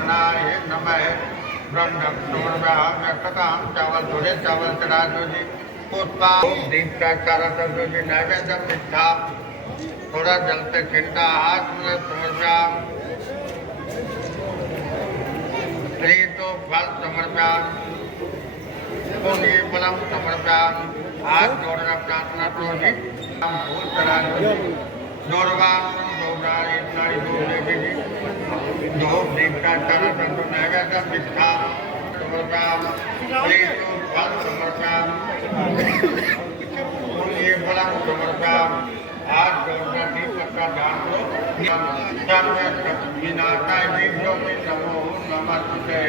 गणाय नमः। ब्रह्म चावल थोड़े चावल चढ़ा दो जी। पुष्पा दीप का चारा कर दो जी। नैवेद्य मिठा थोड़ा जल से ठंडा हाथ में समर्पण। तो फल समर्पण पुण्य फलम समर्पण। हाथ जोड़ना प्रार्थना करो जी। भूल चढ़ा दो जी। दौड़वान दौड़ाई नारी दौड़े जी। धूप दीप का चारा कर दो। नैवेद्य मिठा समर्पण। तो फल समर्पण पुण्य फलम समर्पण। हाथ जोड़ना दीप का दान करो। विनाशाय विघ्नों नमो नमस्ते।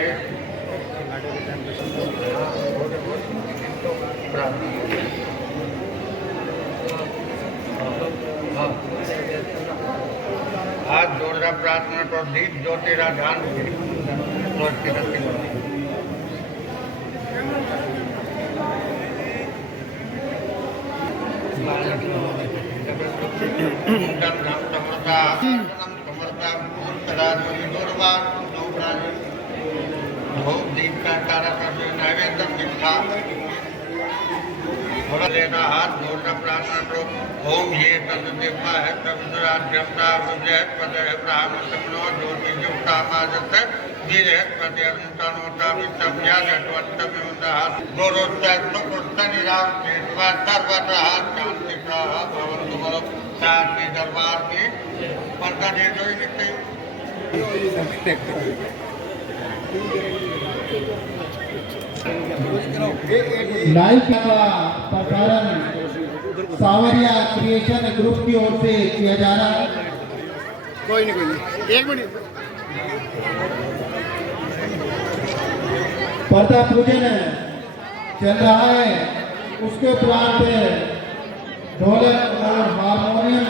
हाथ जोड़ना प्रार्थना करो। दीप ज्योति ध्यान धूप दीप का तारा कर दो। नैवेद्य मिठा थोड़ा लेना। हाथ जोड़ना प्रार्थना करो। ओम ये तत्देवता है तद्राज्यता बृहस्पति है ब्राह्मण समनो ज्योति युक्ता माजत वीरस्पति अनुतनोता विषम्या घटवंतम्योता गोरोत्तर सुकृत्य निराम केतवा सर्वतः शांति प्राह भवन्तु बलो। शांति दरबार की पर्दा दे दो। लाइव का प्रसारण सावरिया क्रिएशन ग्रुप की ओर से किया जा रहा है। कोई नहीं एक मिनट। पर्दा पूजन चल रहा है, उसके उपरांत ढोलक और हारमोनियम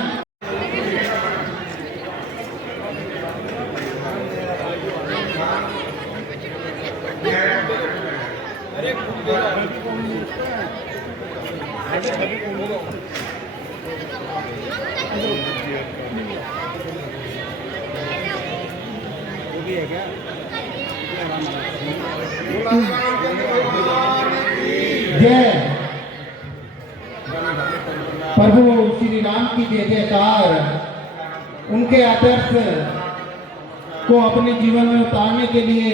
जय प्रभु श्री राम की जय जयकार। उनके आदर्श को अपने जीवन में उतारने के लिए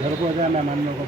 घर को जाना मानने को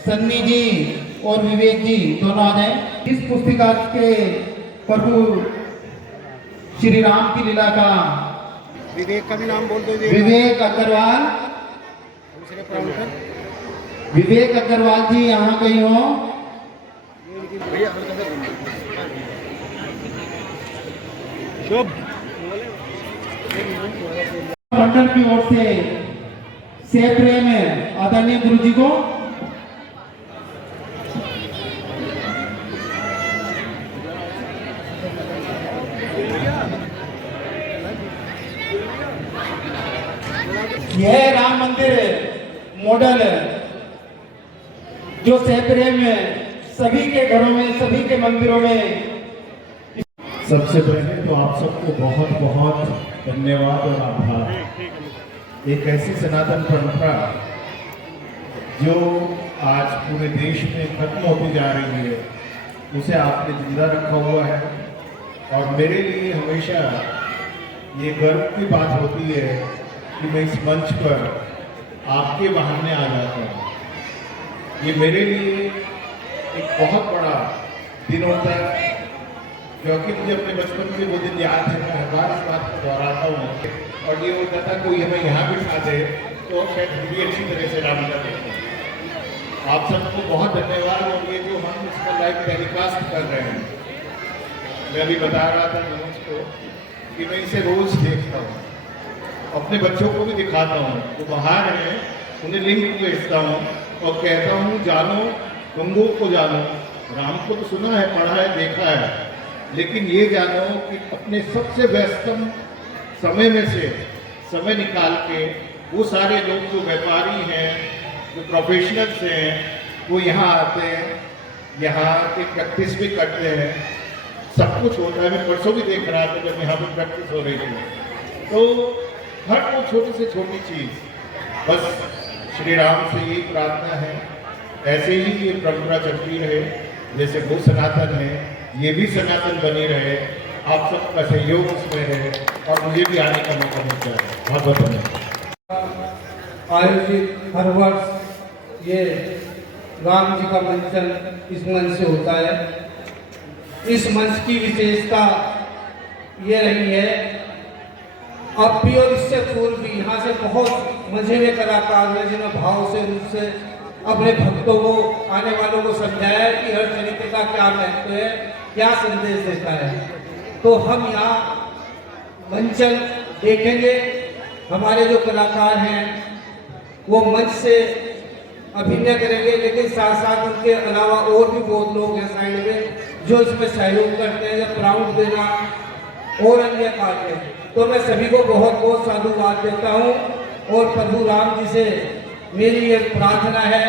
सन्नी जी और विवेक जी दोनों आ जाए। इस पुस्तिका के प्रभु श्री राम की लीला का विवेक का भी नाम बोल दो। विवेक अग्रवाल, विवेक अग्रवाल जी यहाँ कहीं हो। शुभ मंडल की ओर से प्रेम आदरणीय गुरु जी को यह राम मंदिर मॉडल जो प्रेम सभी के घरों में, सभी के मंदिरों में। सबसे पहले तो आप सबको बहुत बहुत धन्यवाद और आभार। एक ऐसी सनातन परंपरा जो आज पूरे देश में खत्म होती जा रही है, उसे आपने जिंदा रखा हुआ है। और मेरे लिए हमेशा ये गर्व की बात होती है कि मैं इस मंच पर आपके बहाने आ जाता हूँ। ये मेरे लिए एक बहुत बड़ा दिन होता है, क्योंकि मुझे अपने बचपन के वो दिन याद है। मैं हर बार इस बात को दोहराता हूँ। और ये होता था कोई हमें यहाँ बिठा दे तो शायद भी अच्छी तरह से रामलीला देखते हैं। आप सबको बहुत धन्यवाद और ये जो हम इसका लाइव टेलीकास्ट कर रहे हैं, मैं अभी बता रहा था मनोज को कि मैं इसे रोज देखता हूँ, अपने बच्चों को भी दिखाता हूँ, जो बाहर हैं उन्हें लिंक भेजता हूँ और कहता हूँ जानो गंगो को जानो। राम को तो सुना है, पढ़ा है, देखा है, लेकिन ये जानो कि अपने सबसे व्यस्तम समय में से समय निकाल के वो सारे लोग जो व्यापारी हैं, जो प्रोफेशनल्स हैं, वो यहाँ आते हैं, यहाँ के प्रैक्टिस भी करते हैं, सब कुछ होता है। मैं परसों भी देख रहा था जब यहाँ पर प्रैक्टिस हो रही थी। तो हर वो छोटी से छोटी चीज़, बस श्री राम से यही प्रार्थना है, ऐसे ही ये परंपरा चलती रहे, जैसे वो सनातन है ये भी सनातन बनी रहे। आप सबका सहयोग उसमें है और मुझे भी आने का मौका मिलता है। बहुत बहुत धन्यवाद। आयोजित हर वर्ष ये राम जी का मंचन इस मंच से होता है। इस मंच की विशेषता ये रही है, अब भी और इससे पूर्व भी यहाँ से बहुत मजेदार कलाकार हैं जिन्होंने भाव से रूप से अपने भक्तों को, आने वालों को समझाया कि हर चरित्र का क्या महत्व है, क्या संदेश देता है। तो हम यहाँ मंचन देखेंगे। हमारे जो कलाकार हैं वो मंच से अभिनय करेंगे, लेकिन साथ साथ उनके अलावा और भी बहुत लोग हैं साइड में जो इसमें सहयोग करते हैं, जब प्राउड देना और अन्य कार्य। तो मैं सभी को बहुत बहुत साधुवाद देता हूँ और प्रभु राम जी से मेरी ये प्रार्थना है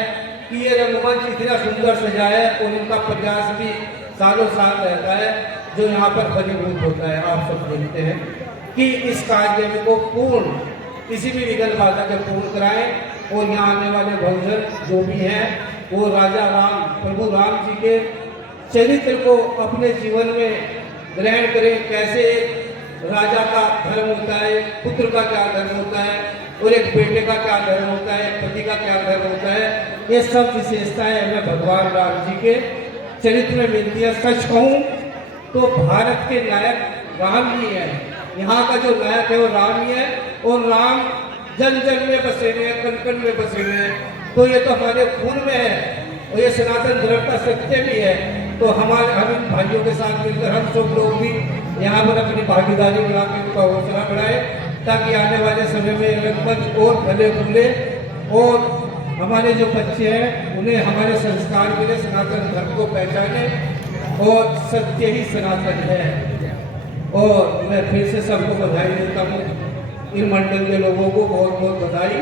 कि ये रंगमंच इतना सुंदर सजा है और इनका प्रयास भी सालों साल रहता है जो यहाँ पर फलीभूत होता है। आप सब देखते हैं कि इस कार्य को पूर्ण, किसी भी विघ्न बाधा के पूर्ण कराएं और यहाँ आने वाले भक्तजन जो भी हैं वो राजा राम, प्रभु राम जी के चरित्र को अपने जीवन में ग्रहण करें। कैसे एक राजा का धर्म होता है, एक पुत्र का क्या धर्म होता है और एक बेटे का क्या धर्म होता है, एक पति का क्या धर्म होता है, ये सब विशेषताएं हमें भगवान राम जी के चरित्र में मिलती है। सच कहूँ तो भारत के नायक राम ही है, यहाँ का जो नायक है वो राम ही है और राम जन जन में बसे हुए हैं, कण कण में बसे हुए हैं। तो ये तो हमारे खून में है और ये सनातन धर्म का सत्य भी है। तो हम इन भाइयों के साथ मिलकर हम सब लोग भी यहाँ पर अपनी भागीदारी बढ़ा के उनका हौसला बढ़ाए, ताकि आने वाले समय में रंगमंच और फले फूले और हमारे जो बच्चे हैं उन्हें हमारे संस्कार मिले, सनातन धर्म को पहचाने और सत्य ही सनातन है। और मैं फिर से सबको बधाई देता हूँ, इन मंडल के लोगों को बहुत बहुत बधाई,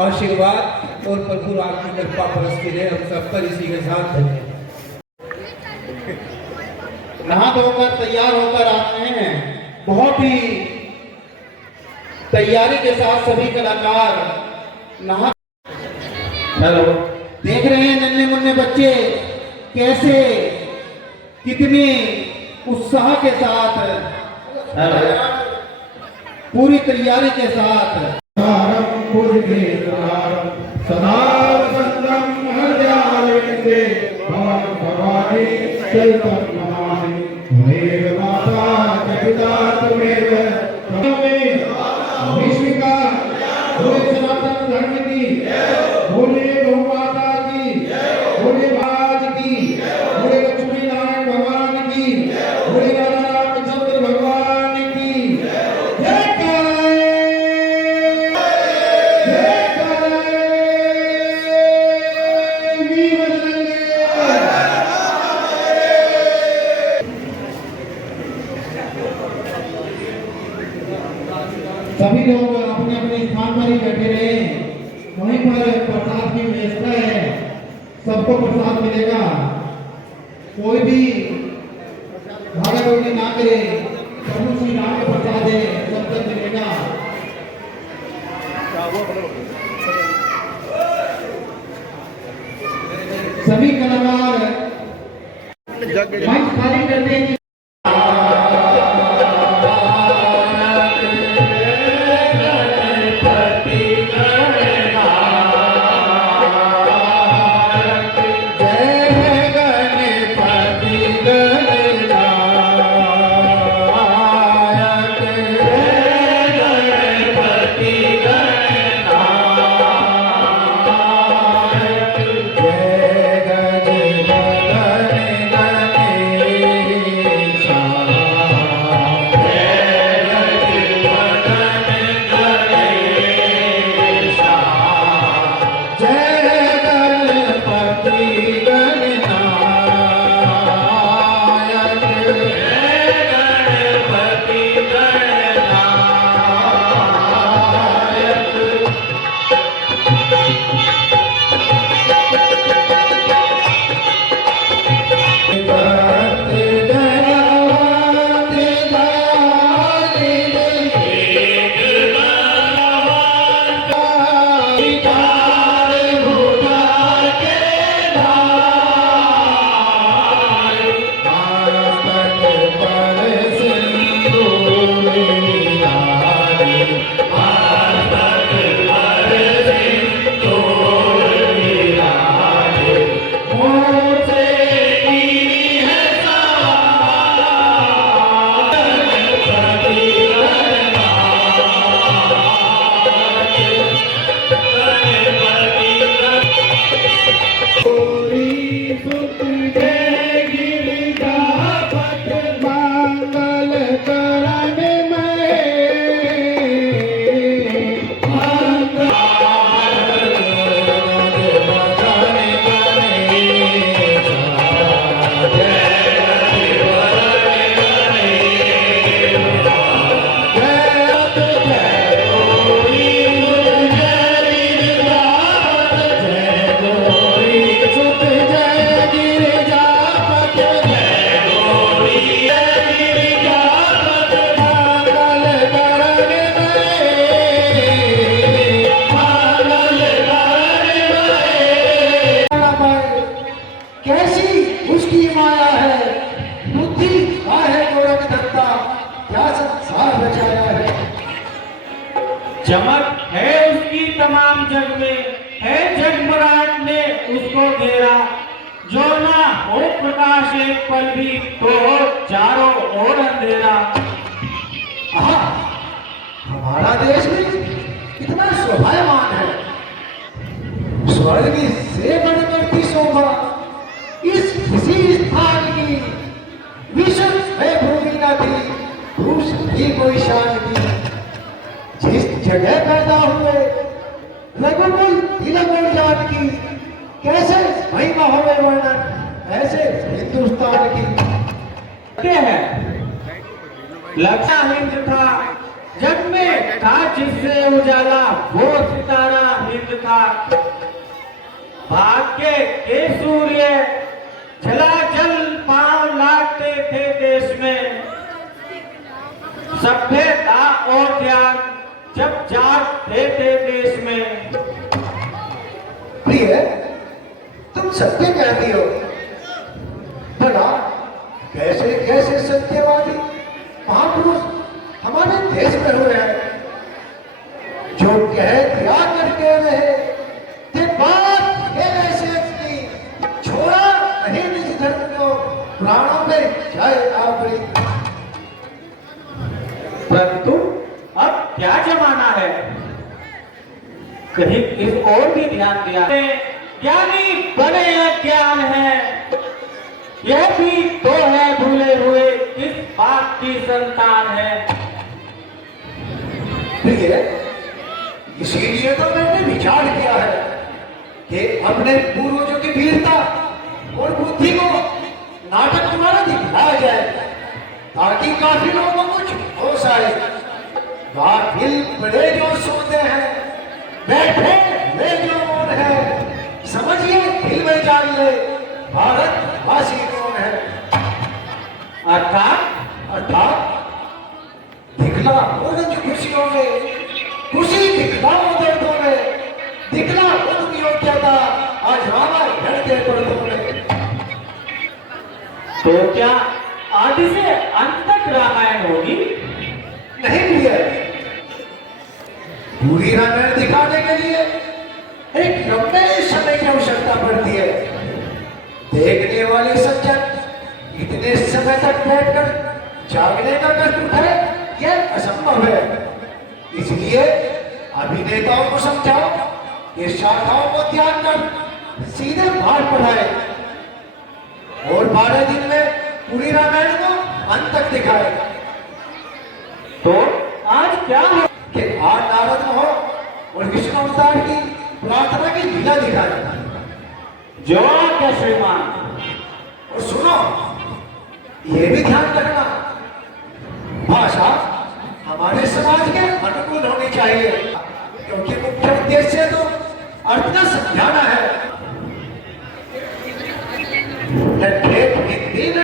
आशीर्वाद और प्रभु राम की कृपा बरसती रहे हम सब पर। इसी के साथ धन्यवाद। नहा धोकर तैयार होकर आते हैं, बहुत ही तैयारी के साथ सभी कलाकार नहा। हेलो, देख रहे हैं नन्हे मुन्ने बच्चे कैसे कितने उत्साह के साथ, पूरी तैयारी के साथ सदा संगम हर जाने भवानी माता जपिता तुम्हें विश्व का पूरे सनातन धर्म की, बोले गौ माता की, बोले महाराज की, बोले लक्ष्मी नारायण भगवान की, बोले राजा रामचंद्र भगवान की जय काली, जय काली, वीर बजरंगी। सभी लोग अपने अपने स्थान पर ही बैठे रहे, वहीं पर प्रसाद की व्यवस्था है, सबको प्रसाद मिलेगा। कोई भी भागादौड़ी ना करे, प्रभु श्री राम का प्रसाद है, सबको मिलेगा। सभी कलाकार मंच खाली कर दें। चमक है उसकी तमाम जग में, है जगमगाहट ने उसको घेरा। जो ना हो प्रकाश एक पल भी, तो हो चारों ओर अंधेरा। हमारा देश भी कितना शोभायमान है। स्वर्ग से बढ़कर की शोभा इस किसी स्थान की, विश्व में भूमि न थी, दूसरी कोई शान की। जिस जगह पैदा हुए रघुकुल तिलक और जानकी, कैसे महिमा होवे वर्णन ऐसे हिंदुस्तान की। है लक्षा हिंद था जग में, था जिससे उजाला वो सितारा हिंद था। भाग्य के सूर्य जलाजल पांव लाते थे देश में, सभ्यता और ज्ञान जब जागते थे देश में। प्रिय, तुम सत्य कहती हो। भला कैसे कैसे सत्यवादी महापुरुष हमारे देश में हुए हैं, जो कह दिया करके रहे कि बात ये ऐसे की, छोड़ा नहीं निज धर्म को, प्राणों में जाए आपरी। परंतु अब क्या जमाना है, कहीं इस ओर भी ध्यान दिया। ज्ञानी बने अज्ञान है, यह भी तो है भूले हुए किस बात की संतान है। प्रिय, इसीलिए तो मैंने विचार किया है कि अपने पूर्वजों की वीरता और बुद्धि को नाटक द्वारा दिखाया जाए, ताकि काफी लोगों को होश आए। काफिल बड़े जो सोते हैं, बैठे वे जो मौन है, समझिए दिल में जान ले भारत वासी कौन है। अर्थात दिखला हो रंज खुशियों में, खुशी दिखला हो दर्दों में, दिखला हो दुनिया क्या था आज हमारा रखे पंडितों ने। तो क्या आदि से अंत तक रामायण होगी? नहीं भैया, पूरी रामायण दिखाने के लिए एक लंबे समय की आवश्यकता पड़ती है। देखने वाले सज्जन इतने समय तक बैठकर जागने का कष्ट उठाए, यह असंभव है। इसलिए अभिनेताओं को समझाओ कि शाखाओं को त्याग कर सीधे पाठ पढ़ाए और 12 दिन में पूरी रामायण को अंत तक दिखाए। तो आज क्या हो? कि आज नारद हो और विष्णु अवतार की प्रार्थना की लीला दिखाए। जो क्या श्रीमान। और सुनो, ये भी ध्यान रखना, भाषा हमारे समाज के अनुकूल होनी चाहिए, क्योंकि मुख्य उद्देश्य तो अर्थ का समझाना है। ठेठ हिंदी में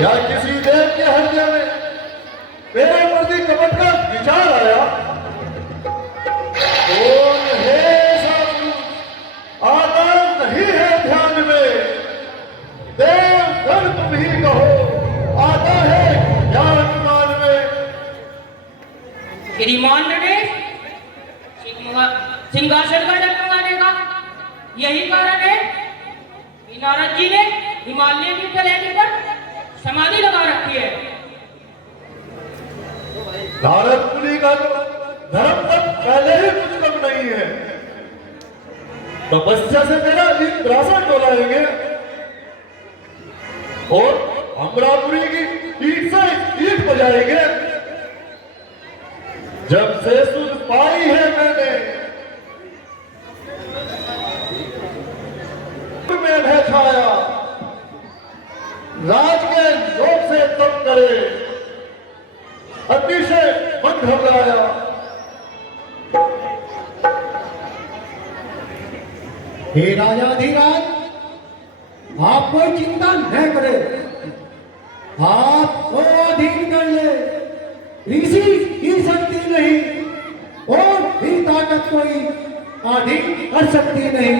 या किसी देव के हृदय में मेरे प्रति कपट का विचार आया। कौन है सब आता नहीं है ध्यान में, देव गण तुम ही कहो, आता है ज्ञान मान में। श्रीमान ने सिंहासन का डगमगाने का यही कारण है कि नारद जी ने हिमालय की तलहटी पर समाधि लगा रखी है। नारद मुनि का तो धर्म तक पहले ही कुछ कम नहीं है। तपस्या से मेरा इंद्रासन डोलाएंगे और अमरापुरी की ईट से ईट बजाएंगे। जब से सुध पाई है मैंने, में है छाया, राज के लोभ से तप करे, अतिशय मन घबराया। हे राजाधिराज, आप कोई चिंता न करे, आप को अधीन कर ले, ऋषि की शक्ति नहीं और भी ताकत कोई अधीन कर सकती नहीं।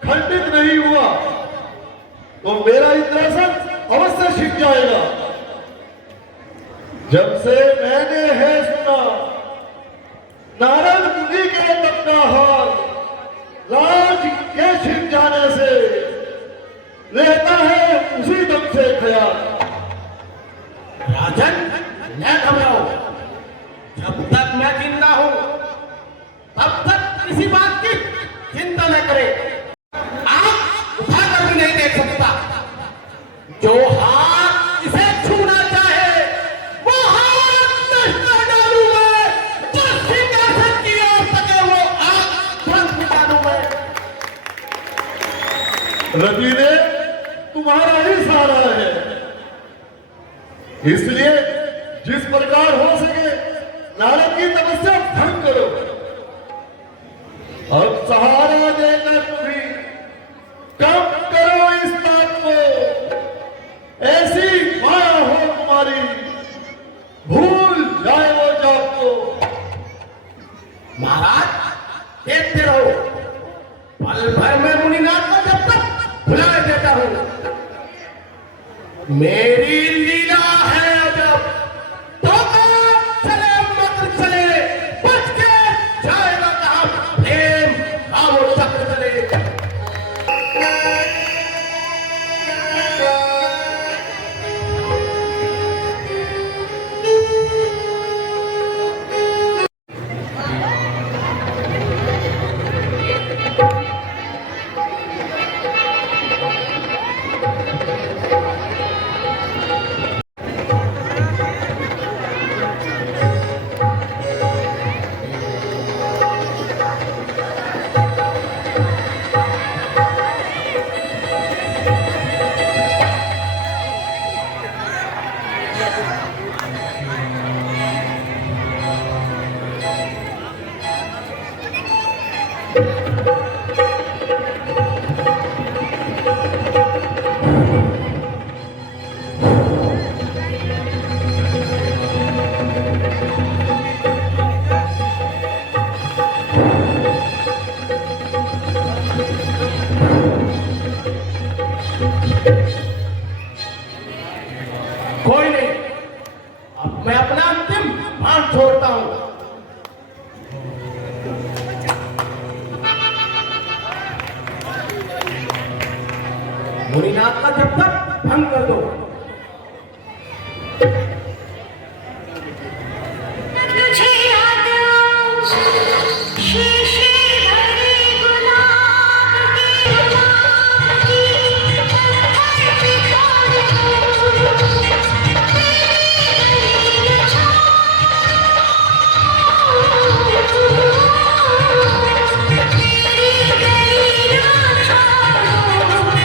खंडित नहीं हुआ तो मेरा इंद्रासन अवश्य छिप जाएगा। जब से मैंने है सुना नारद मुनि के तप का हाल, राज के छिप जाने से रहता है उसी दम से ख्याल। राजन, न घबराओ, जब तक मैं जिंदा हूं तब तक किसी बात की चिंता न करें। आप उठाकर भी नहीं देख सकता, जो हाथ इसे छूना चाहे वो हाथ नष्ट डालू मैं, जो सिंहासन की ओर सके वो आग तुरंत निकालू मैं। रवि ने तुम्हारा ही सहारा है, इसलिए जिस प्रकार हो सके नारद की तपस्या भंग करो। अब सहारा देकर भी कम करो इस ताप को, ऐसी माया हो तुम्हारी भूल जाए वो जाप को। महाराज देखते रहो, पल भर में मुनिनाथ को जब तक भुला देता हूं। मेरी लीला है अजब, तो चले मत चले, बच के जाएगा कहां प्रेम का वो चक्र चले। मुनिनाथ का जब तक भंग कर दो। तुझे याद शीशे भरे गुलाब की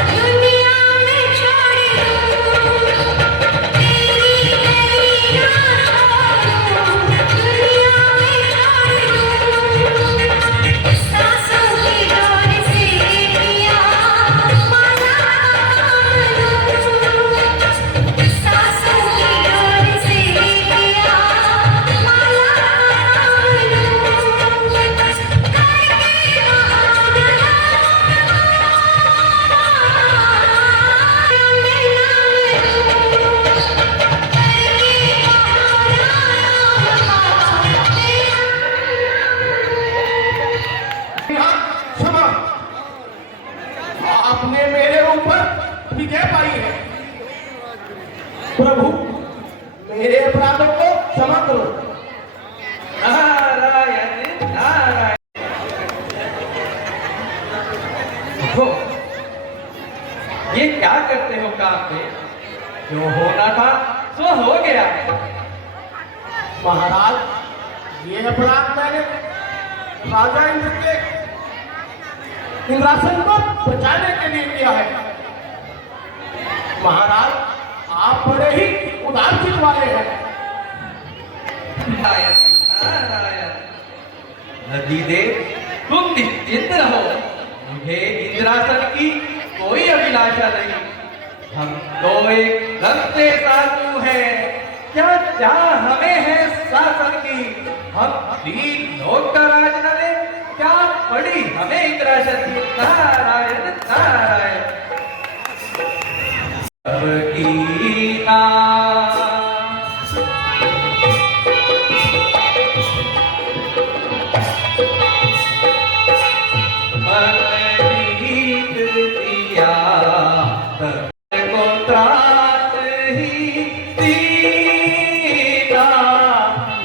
दुनिया में छोड़ सांसों की डोर से पिया माला सांसों की डोर से पिया माला क्षमा, आपने मेरे ऊपर विजय पाई है। प्रभु मेरे अपराधों को क्षमा करो। नारायण नारायण। देखो ये क्या करते हो काम पे? जो होना था सो हो गया। महाराज ये अपराध मैंने राजा इंद्र के इंद्रासन को बचाने के लिए किया है। महाराज आप बड़े ही उदार चित्त वाले हैं। नारायण नारायण। नदी देव तुम निश्चिंत रहो, मुझे इंद्रासन की कोई अभिलाषा नहीं। हम तो एक रस्ते साधु हैं, क्या चाह हमें है शासन की। हम दीन नौकर राज न ले, क्या पड़ी हमें इंद्रासन की। नारायण नारायण। सबकी नाम जीत दिया को त्रास ही दीना,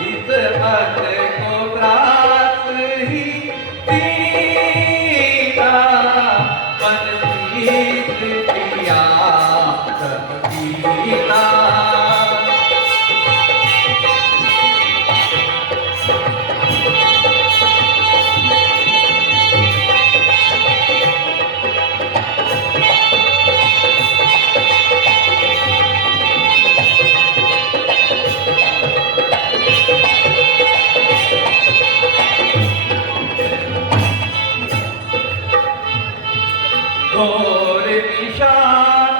इस भक्त को त्रास ही दीना, मन जीत दिया सबकी नाम। घोर निशा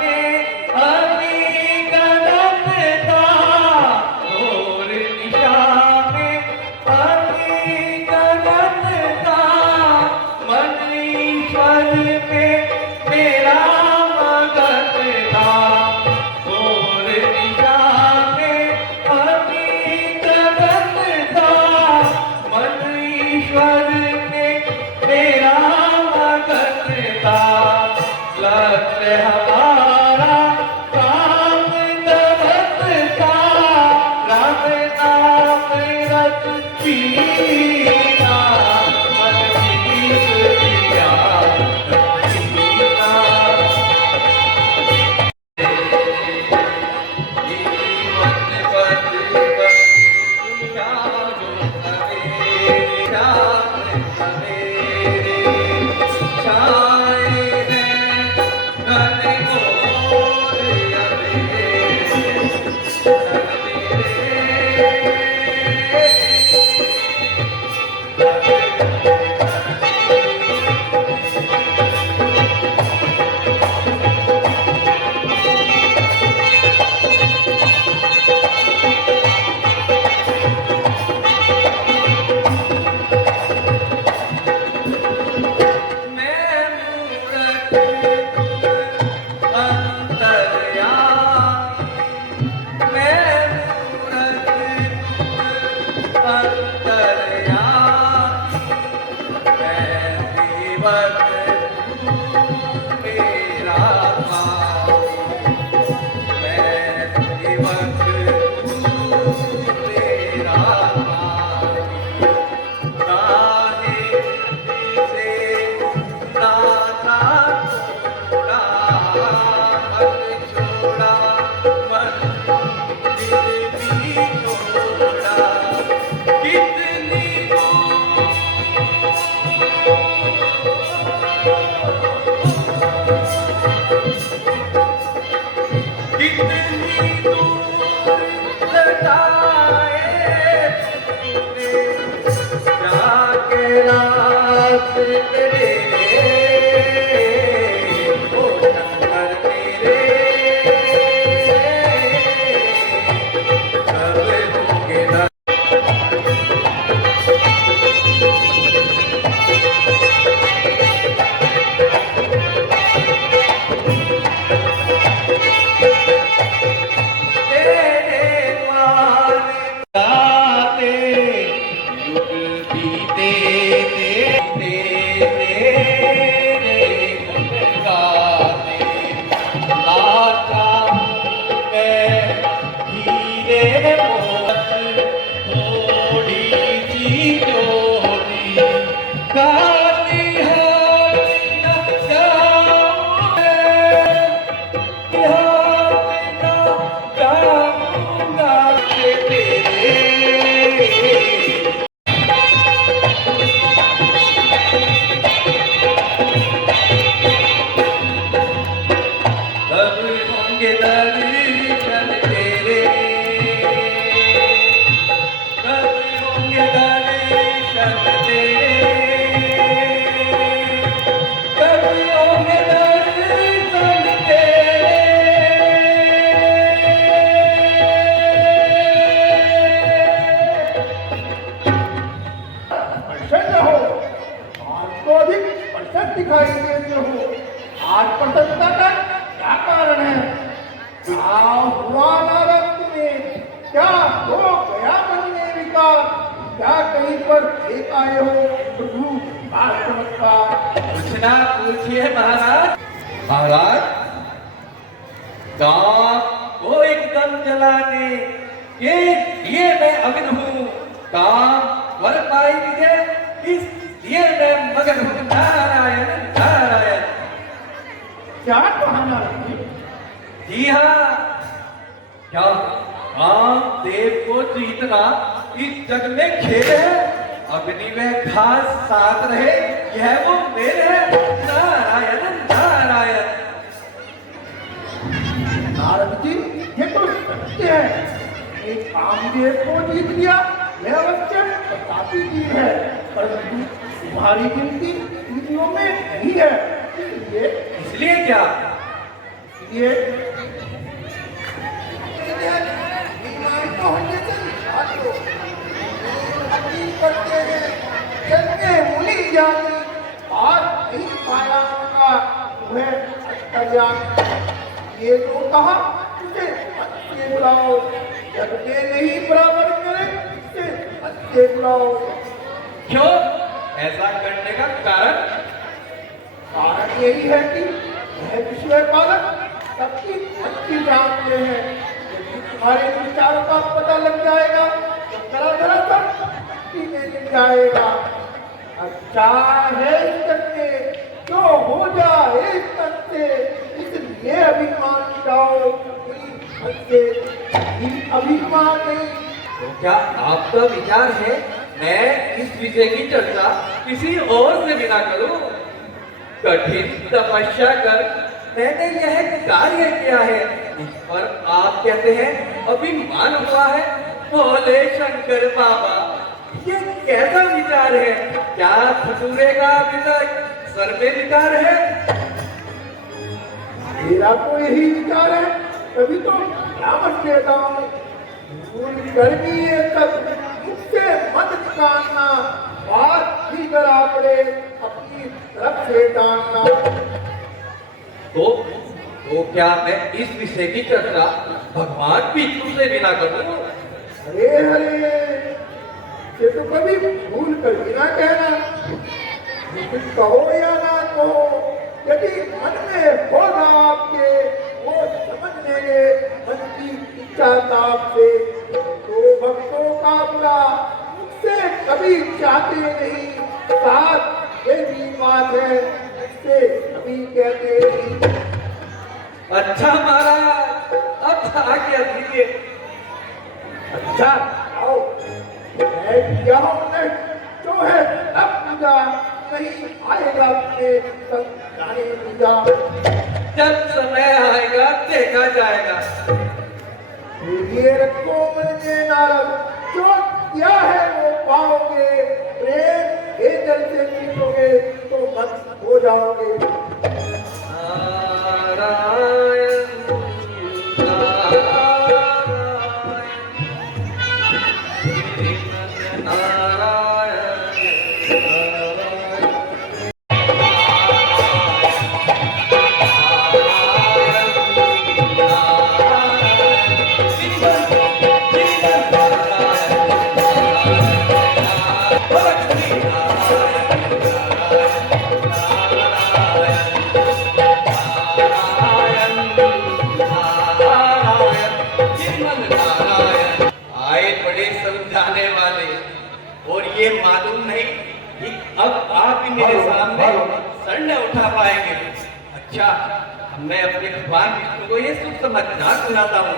में अभी गलत था, घोर निशा में अभी गलत था, मन ईश्वर में मेरा मगन था। घोर निशा में अभी गलत था, मन ईश्वर में मेरा मगन था। लक्ष्य हमारा काम दरत था, राम नाम रत पीना, मन जीत दिया पीना। जीवन बद दुनिया जो सवेरे रात सवेरे छाए हैं घन घोर अंधेरे, मेरा कलियों में दर्शन प्रसन्न हो, आज तो अधिक प्रसन्न दिखाई देते हो। आज प्रसन्नता का क्या कारण है? क्या हुआ नारद तुम्हें? क्या हो गया मन में विकार? क्या कहीं पर देख आए हो प्रभु बात चमत्कार? कुछ ना पूछिए महाराज। महाराज काम को एकदम जलाने के लिए मैं अमित हूँ। काम वर पाई मुझे इस लिए मैं मगन हूँ। नारायण नारायण। क्या कहा नारद जी? जी हाँ, क्या काम देव को जीतना इस जग में खेल है? अग्नि में घास साथ रहे यह वो मेल है। नारायण नारायण। नारद जी ये तो सत्य है। एक कामदेव को जीत लिया यह अवश्य प्रतापी जीव है, परंतु तुम्हारी गिनती गिनतियों में नहीं है। इसलिए क्या? ये करते हैं जन्मे मुनि जानी और नहीं पाया होगा वह अष्टज्ञान। ये जो कहा तुझे अच्छे बुलाओ, जगते नहीं बराबर करे उसे अच्छे बुलाओ। क्यों ऐसा करने का कारण? कारण यही है कि वह विश्व पालक सबकी अच्छी जानते हैं। यदि तुम्हारे विचारों का पता लग जाएगा तो जरा जरा सब शक्ति में मिल जाएगा। अच्छा है इस तक में जो हो जाए इस तक से, इसलिए अभिमान जाओ अभिमान नहीं। तो क्या आपका विचार है मैं इस विषय की चर्चा किसी और से बिना करूं? कठिन तपस्या कर मैंने यह कार्य किया है, इस पर आप कहते हैं अभिमान हुआ है। बोले शंकर बाबा ये कैसा विचार है? क्या खटूरे का विषय सर पे विचार है? मेरा तो यही विचार है, तभी तो रामत देता हूँ। गर्मी ये सब मुझसे मत निकालना, बात भी करा पड़े अपनी तरफ से टालना। तो क्या मैं इस विषय की चर्चा भगवान विष्णु से बिना करूं? अरे हरे ये तो कभी भूल कर भी ना कहना। कुछ कहो या ना कहो, यदि मन में होगा आपके वो समझ लेंगे मन की इच्छा ताप से। तो भक्तों का बुरा मुझसे कभी चाहते नहीं, साथ ये भी बात है मुझसे कभी कहते नहीं। अच्छा महाराज अब आज्ञा दीजिए। अच्छा आओ, मैं क्या हूँ नहीं जो है अब पूजा नहीं आएगा अपने संग जाने पूजा। जब समय आएगा देखा जाएगा। ये रखो मन में नारद, जो क्या है वो पाओगे। प्रेम ये जल से पीटोगे तो मत हो जाओगे। नारायण ये मालूम नहीं कि अब आप ही मेरे सामने सर न उठा पाएंगे। अच्छा मैं अपने भगवान विष्णु को ये शुभ समाचार सुनाता हूँ।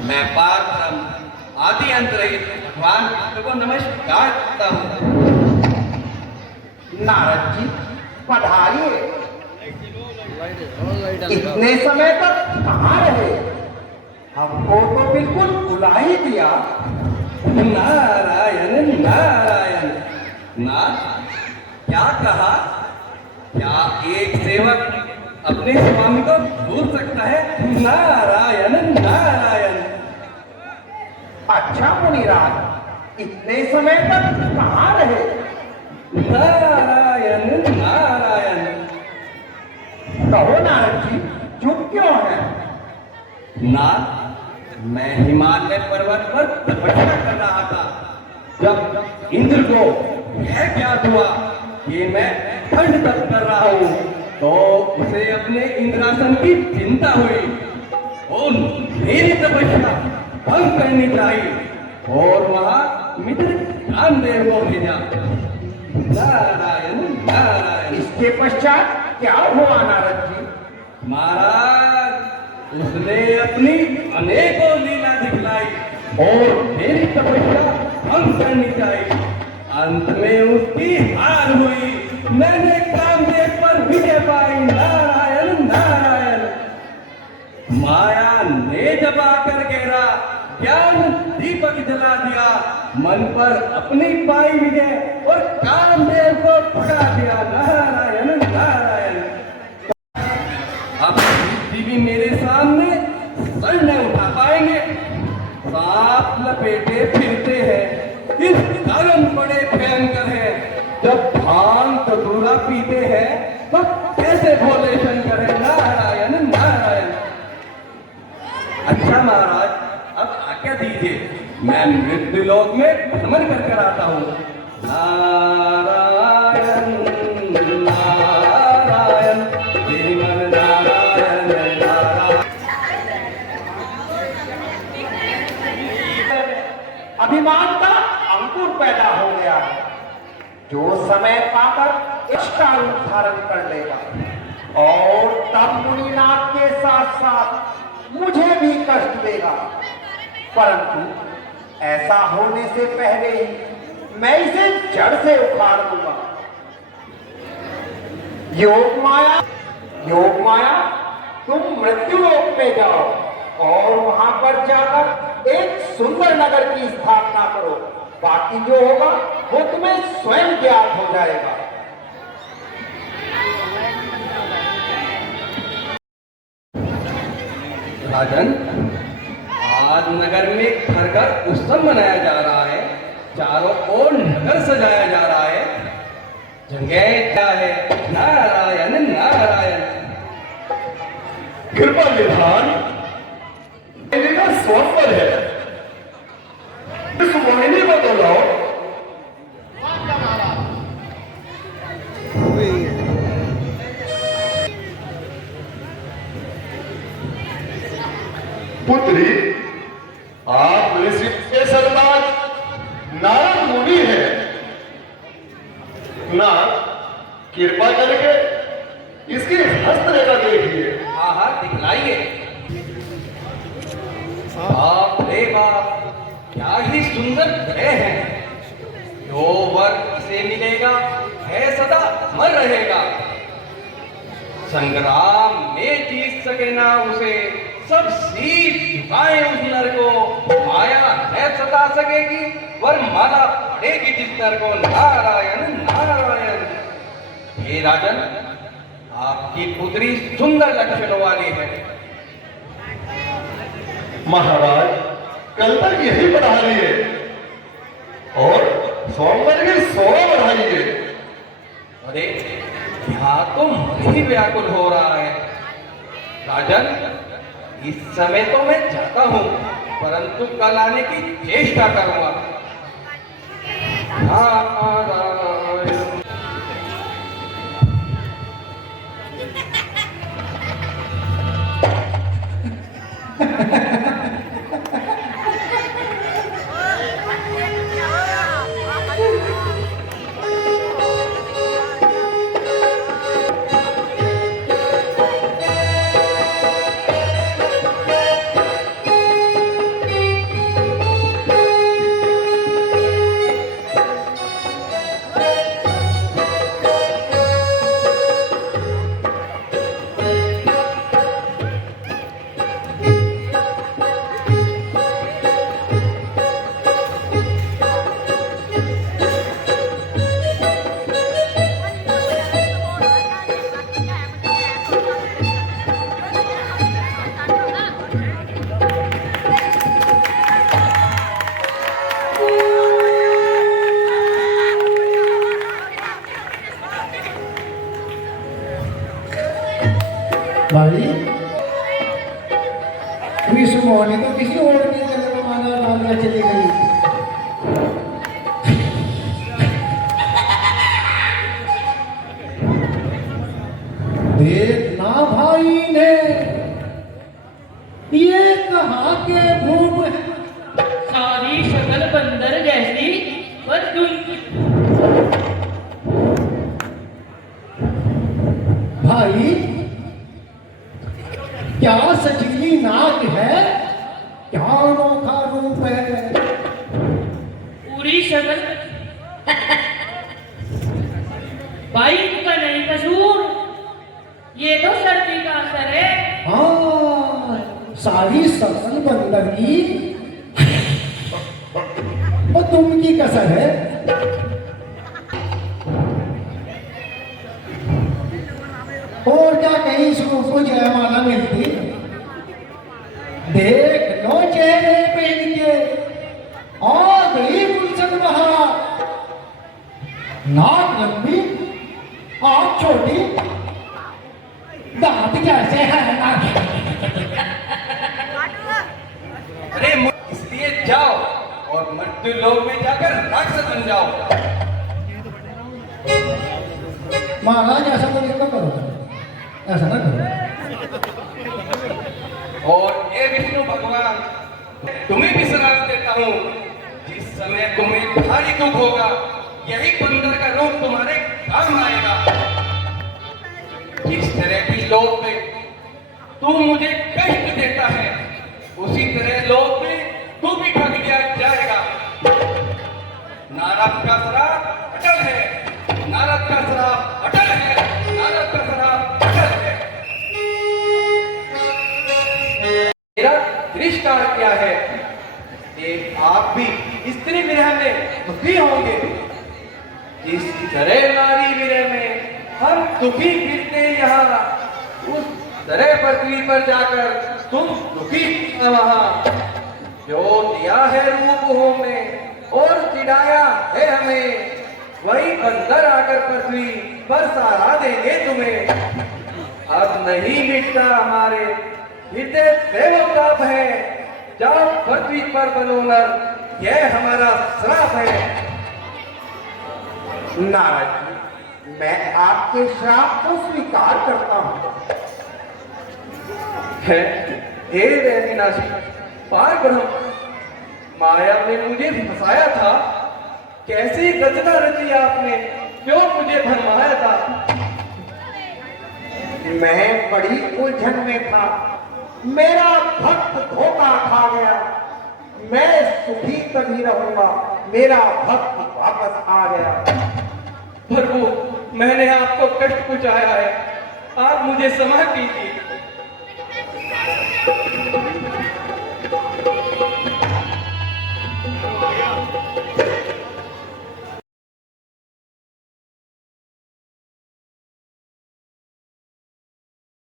मैं पार ब्रह्म आदि अंत रहित भगवान विष्णु को नमस्कार करता हूँ। नारद जी पधारिए। इतने समय तक कहाँ रहे? हमको तो बिल्कुल भुला ही दिया। नारायण नारायण। नाथ क्या कहा? क्या एक सेवक अपने स्वामी को भूल सकता है? नारायण नारायण। अच्छा मुनिराज, इतने समय तक कहाँ रहे? नारायण नारायण। कहो नारद जी, चुप क्यों है? नाथ, मैं हिमालय पर्वत पर तपस्या कर रहा था। जब इंद्र को यह ज्ञात हुआ कि मैं ठंड तप कर रहा हूँ, तो उसे अपने इंद्रासन की चिंता हुई और मेरी तपस्या भंग करनी चाहिए और वहाँ मित्र कामदेव को भेजा। नारायण नारायण। इसके पश्चात क्या हुआ नारद जी? महाराज, उसने अपनी अनेकों लीला दिखलाई और मेरी तपस्या भंग करनी चाहिए। अंत में उसकी हार हुई। मैंने कामदेव पर विजय पाई। नारायण नारायण। माया ने जब आकर घेरा, ज्ञान दीपक जला दिया, मन पर अपनी पाई विजय और कामदेव को भगा दिया। नारायण नारायण। अब भी मेरे सामने सर न उठा पाएंगे। सांप लपेटे फिरते हैं, इस कारण बड़े भयंकर है। जब भांग धतूरा पीते हैं तो कैसे भोले शंकर है। नारायण नारायण। अच्छा महाराज, अब आज्ञा दीजिए, मैं मृत्यु लोक में भ्रमण कर कर आता हूँ। नारायण नारायण। तेरी मन नारायण नारायण। अभिमान का अंकुर पैदा हो गया है, जो समय पाकर इसका रूप धारण कर लेगा और तब मुनिनाथ के साथ साथ मुझे भी कष्ट देगा। परंतु ऐसा होने से पहले ही मैं इसे जड़ से उखाड़ दूंगा। योग माया, तुम मृत्यु लोक में जाओ और वहां पर जाकर एक सुंदर नगर की स्थापना करो। बाकी जो होगा वो तुम्हें स्वयं ज्ञात हो जाएगा। राजन, आज नगर में घर घर उत्सव मनाया जा रहा है। चारों ओर नगर सजाया जा रहा है। जगह क्या है? नारायण नारायण। कृपा निधान मेरा स्वप्न है। इस वाहिनी को तो लाओ। पुत्री, आप ऋषि के सरताज नारद मुनि है ना? कृपा करके इसकी हस्तरेखा देखिए। हाँ हाँ, दिखलाइए। बाप रे बाप, क्या ही सुंदर ग्रह है। जो वर इसे मिलेगा है सदा अमर रहेगा। संग्राम में जीत सके ना उसे, सब सीट झुकाए उस नर को। माया है सता सकेगी, वर माला पड़ेगी जिस नर को। नारायण नारायण। हे राजन, आपकी पुत्री सुंदर लक्षणों वाली है। महाराज कल तक यही बढ़ा लिए और सोमवार की 100 बढ़ाइए। अरे यहाँ तो मन ही व्याकुल हो रहा है। राजन, इस समय तो मैं जाता हूँ, परंतु कल आने की चेष्टा करूंगा। नारायण। भाई विश्व मोहनी तो किसी और की जगह माना डाल कर चली गई। देखना भाई ने ये कहाँ के भूप है। सारी शक्ल बंदर जैसी पर भाई क्या सजीली नाक है, क्या अनोखा रूप है। पूरी शक्ल भाई का नहीं कसूर, ये तो सर्दी का असर है। हाँ, सारी सकल बंदर की और तुम की कसर है। और क्या कहीं इसको को जयमाला मिलती। देख लो चेहरे पे इनके और गई गुलशन बहार। नाक लंबी, आँख छोटी, दांत कैसे है नाक। अरे इसलिए जाओ और मृत्यु लोक में जाकर राक्षस बन जाओ। महाराज ऐसा तो नहीं करो, ऐसा ना करो। और ये विष्णु भगवान, तुम्हें भी सलाह देता हूँ, जिस समय तुम्हें भारी दुख होगा, यही बंदर का रूप तुम्हारे काम आएगा। जिस तरह की लोक में तू मुझे कष्ट देता है, उसी तरह लोक में तू भी ठग दिया जाएगा। नारद का श्राप अटल है, नारद का श्राप अटल है, नारद का श्राप अटल है। मेरा दृष्टांत क्या है कि आप भी स्त्री विरह में दुखी होंगे। जिस तरह नारी विरह में हम दुखी फिरते यहाँ, उस तरह पृथ्वी पर जाकर तुम दुखी न वहाँ। जो दिया है रूप हमें और चिढ़ाया है हमें, वही बंदर आकर पृथ्वी पर सहारा देंगे तुम्हें। अब नहीं मिटता हमारे हृदय प्रेमोताप है, जाओ पृथ्वी पर बनोनर, यह हमारा श्राप है। नारद, मैं आपके श्राप को स्वीकार करता हूँ। है हे विनाशी पार ब्रह्म, माया ने मुझे फंसाया था। कैसी रचना रची आपने, क्यों मुझे भरमाया था। मैं बड़ी उलझन में था, मेरा भक्त धोखा खा गया। मैं सुखी तभी रहूंगा, मेरा भक्त वापस आ गया। प्रभु, मैंने आपको कष्ट पहुंचाया है, आप मुझे क्षमा कीजिए।